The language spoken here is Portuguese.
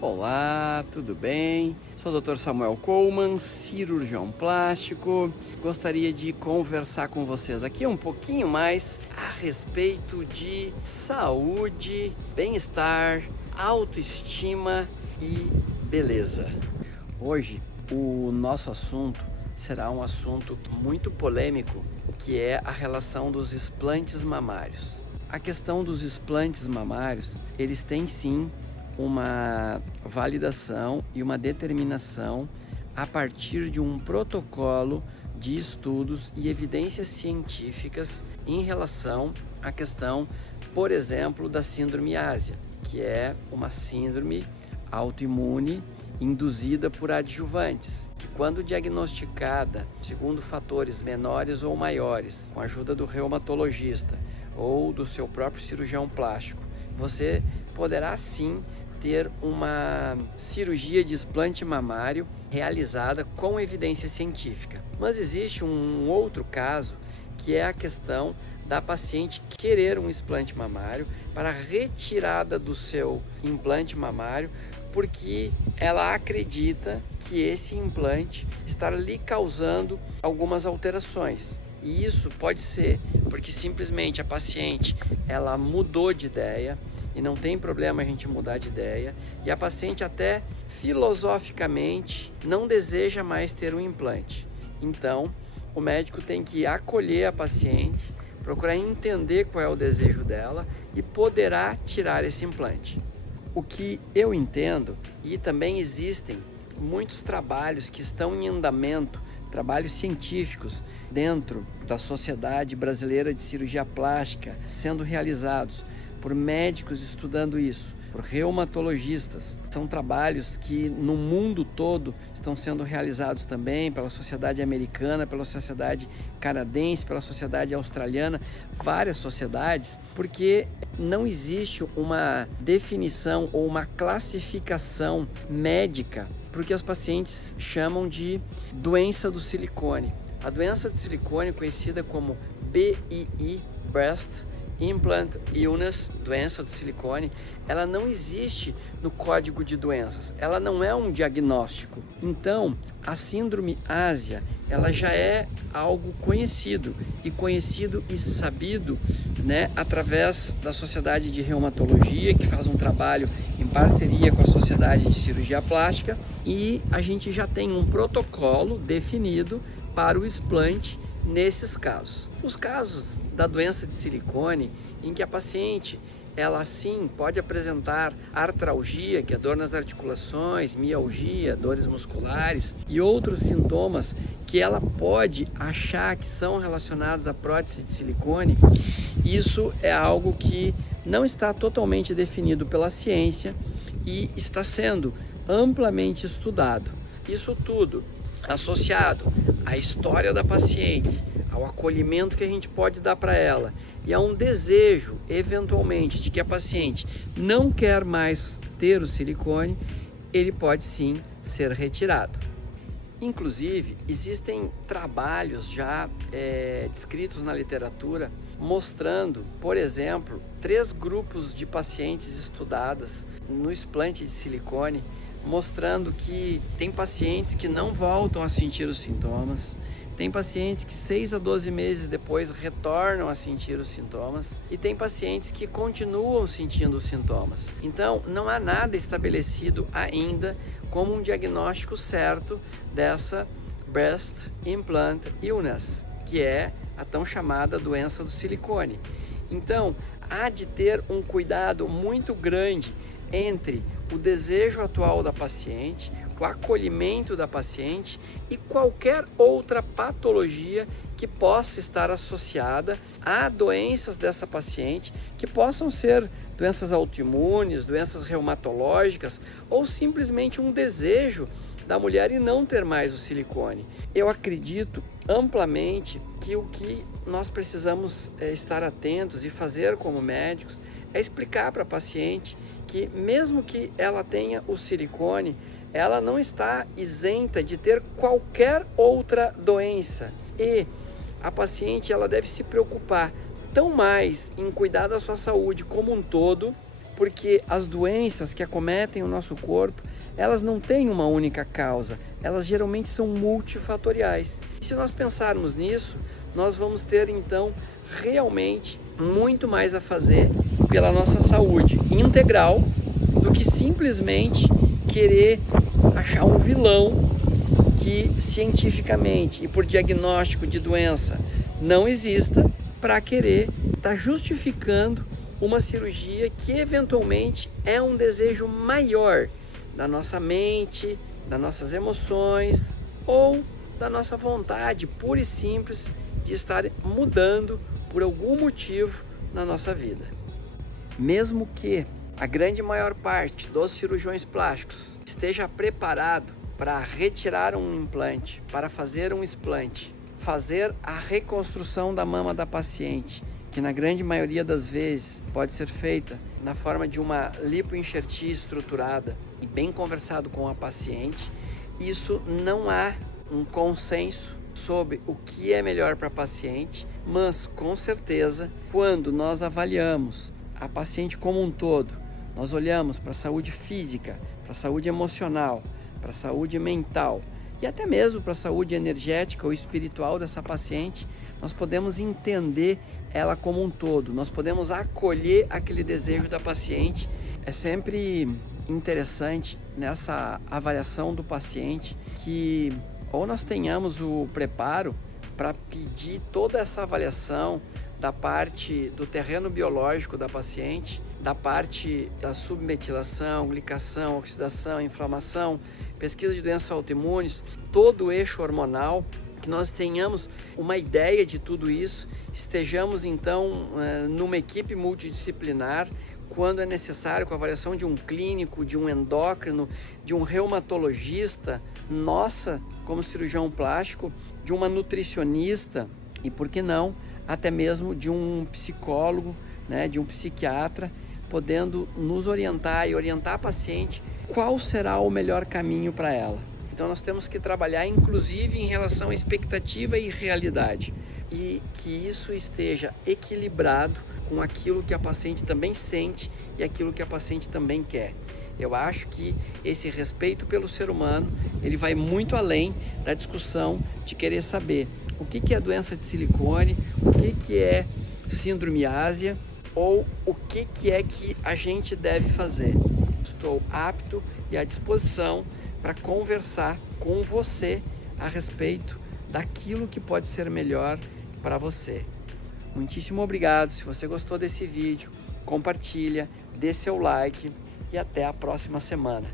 Olá, tudo bem? Sou o Dr. Samuel Coleman, cirurgião plástico. Gostaria de conversar com vocês aqui um pouquinho mais a respeito de saúde, bem-estar, autoestima e beleza. Hoje, o nosso assunto será um assunto muito polêmico, que é a relação dos implantes mamários. A questão dos implantes mamários, eles têm sim uma validação e uma determinação a partir de um protocolo de estudos e evidências científicas em relação à questão, por exemplo, da síndrome ásia, que é uma síndrome autoimune induzida por adjuvantes, que quando diagnosticada segundo fatores menores ou maiores, com a ajuda do reumatologista ou do seu próprio cirurgião plástico, você poderá sim ter uma cirurgia de explante mamário realizada com evidência científica. Mas existe um outro caso, que é a questão da paciente querer um explante mamário para retirada do seu implante mamário, porque ela acredita que esse implante está lhe causando algumas alterações. E isso pode ser porque simplesmente a paciente ela mudou de ideia, e não tem problema a gente mudar de ideia, e a paciente até filosoficamente não deseja mais ter um implante. Então, o médico tem que acolher a paciente, procurar entender qual é o desejo dela e poderá tirar esse implante. O que eu entendo, e também existem muitos trabalhos que estão em andamento, trabalhos científicos dentro da Sociedade Brasileira de Cirurgia Plástica, sendo realizados por médicos estudando isso, por reumatologistas. São trabalhos que no mundo todo estão sendo realizados também pela Sociedade Americana, pela Sociedade Canadense, pela Sociedade Australiana, várias sociedades, porque não existe uma definição ou uma classificação médica para o que os pacientes chamam de doença do silicone. A doença do silicone, conhecida como BII, Breast Implant Illness, doença do silicone, ela não existe no código de doenças, ela não é um diagnóstico. Então, a síndrome ásia, ela já é algo conhecido e sabido, né, através da Sociedade de Reumatologia, que faz um trabalho em parceria com a Sociedade de Cirurgia Plástica, e a gente já tem um protocolo definido para o explante nesses casos. Os casos da doença de silicone, em que a paciente ela sim pode apresentar artralgia, que é dor nas articulações, mialgia, dores musculares e outros sintomas que ela pode achar que são relacionados à prótese de silicone, isso é algo que não está totalmente definido pela ciência e está sendo amplamente estudado. Isso tudo associado à história da paciente, ao acolhimento que a gente pode dar para ela e a um desejo, eventualmente, de que a paciente não quer mais ter o silicone, ele pode sim ser retirado. Inclusive, existem trabalhos já descritos na literatura mostrando, por exemplo, 3 grupos de pacientes estudadas no explante de silicone, mostrando que tem pacientes que não voltam a sentir os sintomas, tem pacientes que 6 a 12 meses depois retornam a sentir os sintomas e tem pacientes que continuam sentindo os sintomas. Então, não há nada estabelecido ainda como um diagnóstico certo dessa Breast Implant Illness, que é a tão chamada doença do silicone. Então, há de ter um cuidado muito grande entre o desejo atual da paciente, o acolhimento da paciente e qualquer outra patologia que possa estar associada a doenças dessa paciente, que possam ser doenças autoimunes, doenças reumatológicas ou simplesmente um desejo da mulher em não ter mais o silicone. Eu acredito amplamente que o que nós precisamos estar atentos e fazer como médicos é explicar para a paciente que mesmo que ela tenha o silicone, ela não está isenta de ter qualquer outra doença e a paciente ela deve se preocupar tão mais em cuidar da sua saúde como um todo, porque as doenças que acometem o nosso corpo, elas não têm uma única causa, elas geralmente são multifatoriais. E se nós pensarmos nisso, nós vamos ter então realmente muito mais a fazer pela nossa saúde integral do que simplesmente querer achar um vilão que cientificamente e por diagnóstico de doença não exista para querer estar justificando uma cirurgia que eventualmente é um desejo maior da nossa mente, das nossas emoções ou da nossa vontade pura e simples de estar mudando por algum motivo na nossa vida. Mesmo que a grande maior parte dos cirurgiões plásticos esteja preparado para retirar um implante, para fazer um explante, fazer a reconstrução da mama da paciente, que na grande maioria das vezes pode ser feita na forma de uma lipoenxertia estruturada e bem conversado com a paciente, isso não há um consenso sobre o que é melhor para a paciente, mas com certeza, quando nós avaliamos a paciente como um todo, nós olhamos para a saúde física, para a saúde emocional, para a saúde mental e até mesmo para a saúde energética ou espiritual dessa paciente, nós podemos entender ela como um todo, nós podemos acolher aquele desejo da paciente. É sempre interessante nessa avaliação do paciente que ou nós tenhamos o preparo para pedir toda essa avaliação da parte do terreno biológico da paciente, da parte da submetilação, glicação, oxidação, inflamação, pesquisa de doenças autoimunes, todo o eixo hormonal, que nós tenhamos uma ideia de tudo isso, estejamos então numa equipe multidisciplinar, quando é necessário, com a avaliação de um clínico, de um endócrino, de um reumatologista, nossa, como cirurgião plástico, de uma nutricionista e, por que não, até mesmo de um psicólogo, né, de um psiquiatra, podendo nos orientar e orientar a paciente qual será o melhor caminho para ela. Então nós temos que trabalhar inclusive em relação à expectativa e realidade e que isso esteja equilibrado com aquilo que a paciente também sente e aquilo que a paciente também quer. Eu acho que esse respeito pelo ser humano, ele vai muito além da discussão de querer saber o que é doença de silicone, o que é síndrome ásia ou o que é que a gente deve fazer. Estou apto e à disposição para conversar com você a respeito daquilo que pode ser melhor para você. Muitíssimo obrigado. Se você gostou desse vídeo, compartilha, dê seu like e até a próxima semana.